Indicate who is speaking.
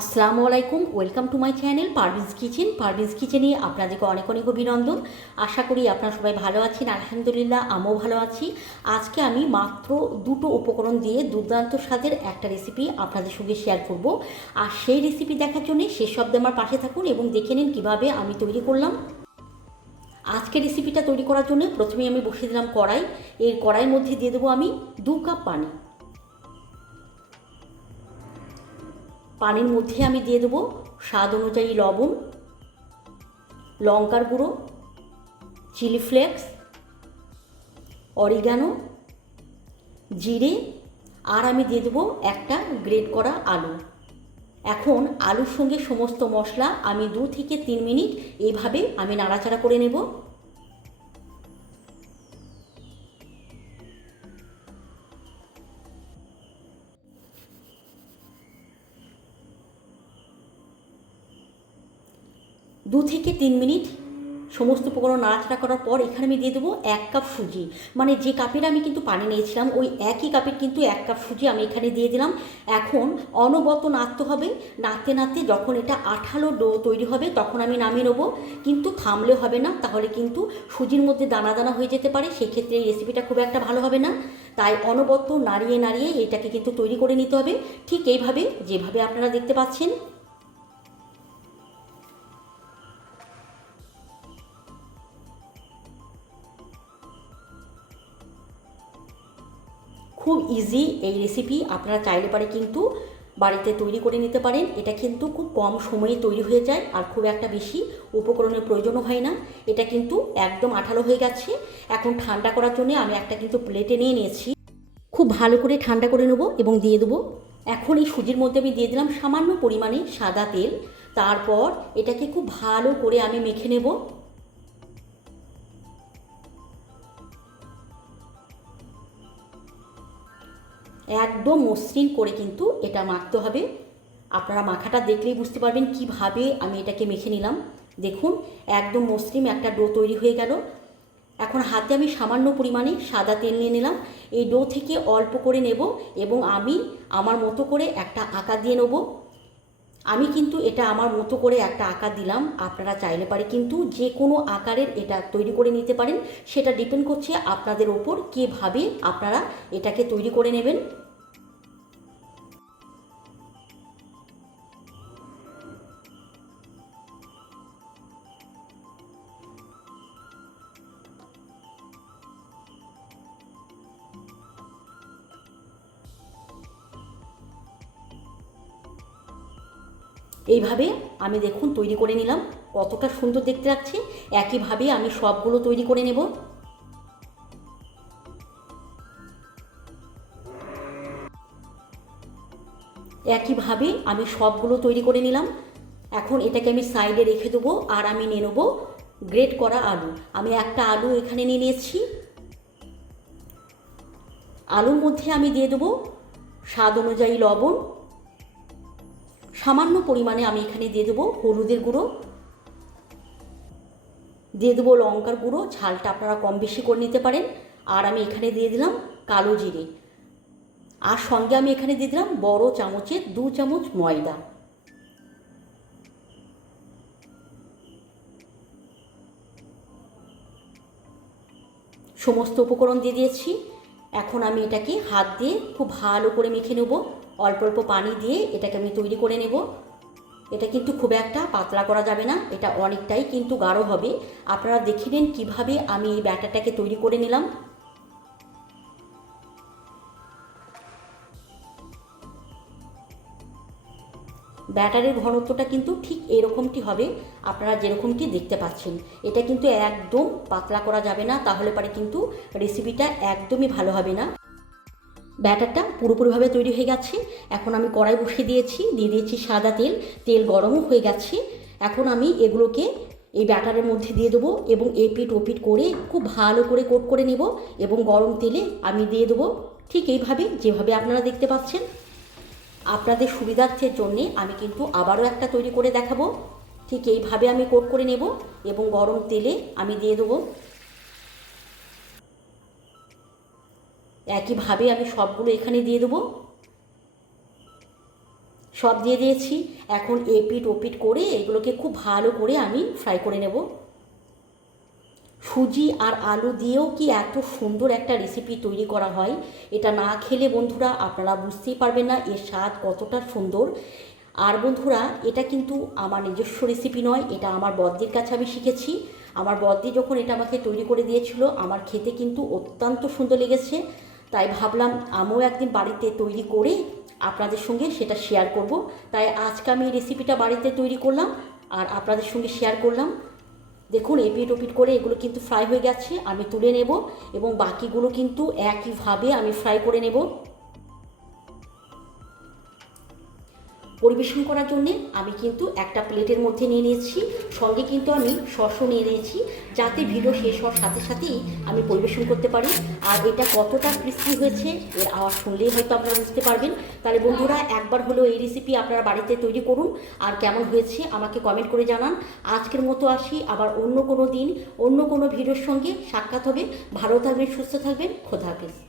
Speaker 1: আসসালামু আলাইকুম welcome to my channel Parvez kitchen Parvez কিচেনে আপনাদেরকে অনেক অনেক অভিনন্দন। আশা করি আপনারা সবাই ভালো আছেন, আলহামদুলিল্লাহ আমিও ভালো আছি। আজকে আমি মাত্র দুটো উপকরণ দিয়ে দুর্দান্ত স্বাদের একটা রেসিপি আপনাদের সঙ্গে শেয়ার করব। আর সেই রেসিপি দেখার জন্য শেষ শব্দে আমার পাশে থাকুন এবং দেখে নিন কীভাবে আমি তৈরি করলাম। আজকে রেসিপিটা তৈরি করার জন্য প্রথমে আমি বসিয়ে দিলাম কড়াই। এই কড়াইয়ের মধ্যে দিয়ে দেবো আমি দু কাপ পানি। পানির মধ্যে আমি দিয়ে দেবো স্বাদ অনুযায়ী লবণ, লঙ্কার গুঁড়ো, চিলি ফ্লেক্স, অরিগানো, জিরে, আর আমি দিয়ে দেবো একটা গ্রেট করা আলু। এখন আলুর সঙ্গে সমস্ত মশলা আমি দু থেকে তিন মিনিট এইভাবে আমি নাড়াচাড়া করে নেব। দু থেকে তিন মিনিট সমস্ত উপকরণ নাড়াচাড়া করার পর এখানে আমি দিয়ে দেবো এক কাপ সুজি। মানে যে কাপের আমি কিন্তু পানি নিয়েছিলাম, ওই একই কাপের কিন্তু এক কাপ সুজি আমি এখানে দিয়ে দিলাম। এখন অনবত নাড়তে হবে। নাড়তে নাড়তে যখন এটা আঠালো ডো তৈরি হবে, তখন আমি নামিয়ে নেব। কিন্তু থামলে হবে না, তাহলে কিন্তু সুজির মধ্যে দানা দানা হয়ে যেতে পারে। সেক্ষেত্রে এই রেসিপিটা খুব একটা ভালো হবে না। তাই অনবত নাড়িয়ে নাড়িয়ে এটাকে কিন্তু তৈরি করে নিতে হবে। ঠিক এইভাবে, যেভাবে আপনারা দেখতে পাচ্ছেন। খুব ইজি এই রেসিপি আপনারা চাইলে পারে কিন্তু বাড়িতে তৈরি করে নিতে পারেন। এটা কিন্তু খুব কম সময়ে তৈরি হয়ে যায় আর খুব একটা বেশি উপকরণের প্রয়োজনও হয় না। এটা কিন্তু একদম আঠালো হয়ে গেছে। এখন ঠান্ডা করার জন্য আমি একটা কিন্তু প্লেটে নিয়ে নিয়েছি। খুব ভালো করে ঠান্ডা করে নেব এবং দিয়ে দেবো। এখন এই সুজির মধ্যে আমি দিয়ে দিলাম সামান্য পরিমাণে সাদা তেল। তারপর এটাকে খুব ভালো করে আমি মেখে নেব। একদম মসৃণ করে কিন্তু এটা মাখতে হবে। আপনারা মাখাটা দেখলেই বুঝতে পারবেন কীভাবে আমি এটাকে মেখে নিলাম। দেখুন, একদম মসৃণ একটা ডো তৈরি হয়ে গেল। এখন হাতে আমি সামান্য পরিমাণে সাদা তেল নিয়ে নিলাম। এই ডো থেকে অল্প করে নেব এবং আমি আমার মতো করে একটা আঁকা দিয়ে নেব। আমি কিন্তু এটা আমার মতো করে একটা আকার দিলাম, আপনারা চাইলে পারে কিন্তু যে কোনো আকারের এটা তৈরি করে নিতে পারেন। সেটা ডিপেন্ড করছে আপনাদের ওপর, কীভাবে আপনারা এটাকে তৈরি করে নেবেন। এইভাবে আমি দেখুন তৈরি করে নিলাম। কতটা সুন্দর দেখতে লাগছে। একইভাবে আমি সবগুলো তৈরি করে নেব। একইভাবে আমি সবগুলো তৈরি করে নিলাম। এখন এটাকে আমি সাইডে রেখে দেবো আর আমি নিয়ে নেব গ্রেট করা আলু। আমি একটা আলু এখানে নিয়ে নিয়েছি। আলুর মধ্যে আমি দিয়ে দেবো স্বাদ অনুযায়ী লবণ। সামান্য পরিমাণে আমি এখানে দিয়ে দেবো হলুদের গুঁড়ো। দিয়ে দেবো লঙ্কার গুঁড়ো, ঝালটা আপনারা কম বেশি করে নিতে পারেন। আর আমি এখানে দিয়ে দিলাম কালো জিরে। আর সঙ্গে আমি এখানে দিয়ে দিলাম বড় চামচের দু চামচ ময়দা। সমস্ত উপকরণ দিয়ে দিয়েছি। এখন আমি এটাকে হাত দিয়ে খুব ভালো করে মেখে নেব। অল্প অল্প পানি দিয়ে এটাকে আমি তৈরি করে নেব। এটা কিন্তু খুব একটা পাতলা করা যাবে না, এটা অনেকটাই কিন্তু গাঢ় হবে। আপনারা দেখে নিন কীভাবে আমি এই ব্যাটারটাকে তৈরি করে নিলাম। ব্যাটারের ঘনত্বটা কিন্তু ঠিক এরকমটি হবে, আপনারা যেরকমটি দেখতে পাচ্ছেন। এটা কিন্তু একদম পাতলা করা যাবে না, তাহলে পরে কিন্তু রেসিপিটা একদমই ভালো হবে না। ব্যাটারটা পুরোপুরিভাবে তৈরি হয়ে গেছে। এখন আমি কড়াই বসিয়ে দিয়েছি, দিয়ে দিয়েছি সাদা তেল। তেল গরমও হয়ে গেছে। এখন আমি এগুলোকে এই ব্যাটারের মধ্যে দিয়ে দেবো এবং এপিট ওপিট করে খুব ভালো করে কোট করে নেব এবং গরম তেলে আমি দিয়ে দেবো ঠিক এইভাবে যেভাবে আপনারা দেখতে পাচ্ছেন। আপনাদের সুবিধার্থের জন্যে আমি কিন্তু আবারও একটা তৈরি করে দেখাবো। ঠিক এইভাবে আমি কোট করে নেব এবং গরম তেলে আমি দিয়ে দেবো একইভাবে আমি সবগুলো এখানে দিয়ে দেবো। সব দিয়ে দিয়েছি। এখন এপিট ওপিট করে এগুলোকে খুব ভালো করে আমি ফ্রাই করে নেব। সুজি আর আলু দিয়েও কি এত সুন্দর একটা রেসিপি তৈরি করা হয়, এটা না খেলে বন্ধুরা আপনারা বুঝতেই পারবেন না এর স্বাদ কতটা সুন্দর। আর বন্ধুরা, এটা কিন্তু আমার নিজস্ব রেসিপি নয়, এটা আমার বদ্দির কাছে আমি শিখেছি। আমার বদ্দি যখন এটা আমাকে তৈরি করে দিয়েছিল, আমার খেতে কিন্তু অত্যন্ত সুন্দর লেগেছে। তাই ভাবলাম আমিও একদিন বাড়িতে তৈরি করে আপনাদের সঙ্গে সেটা শেয়ার করব। তাই আজকে আমি রেসিপিটা বাড়িতে তৈরি করলাম আর আপনাদের সঙ্গে শেয়ার করলাম। দেখুন এপিট ওপিট করে এগুলো কিন্তু ফ্রাই হয়ে গেছে, আমি তুলে নেব এবং বাকিগুলো কিন্তু একইভাবে আমি ফ্রাই করে নেব। পরিবেশন করার জন্যে আমি কিন্তু একটা প্লেটের মধ্যে নিয়ে নিয়েছি। সঙ্গে কিন্তু আমি সসও নিয়ে নিয়েছি, যাতে ভিডিও শেষ হওয়ার সাথে সাথেই আমি পরিবেশন করতে পারি। আর এটা কতটা ক্রিস্পি হয়েছে, এর আওয়াজ শুনলেই হয়তো আপনারা বুঝতে পারবেন। তাহলে বন্ধুরা, একবার হলেও এই রেসিপি আপনারা বাড়িতে তৈরি করুন। আর কেমন হয়েছে, আমাকে কমেন্ট করে জানান। আজকের মতো আসি, আবার অন্য কোনো দিন, অন্য কোনো ভিডিওর সঙ্গে সাক্ষাৎ হবে। ভালো থাকবেন, সুস্থ থাকবেন, খোদা হাফেজ।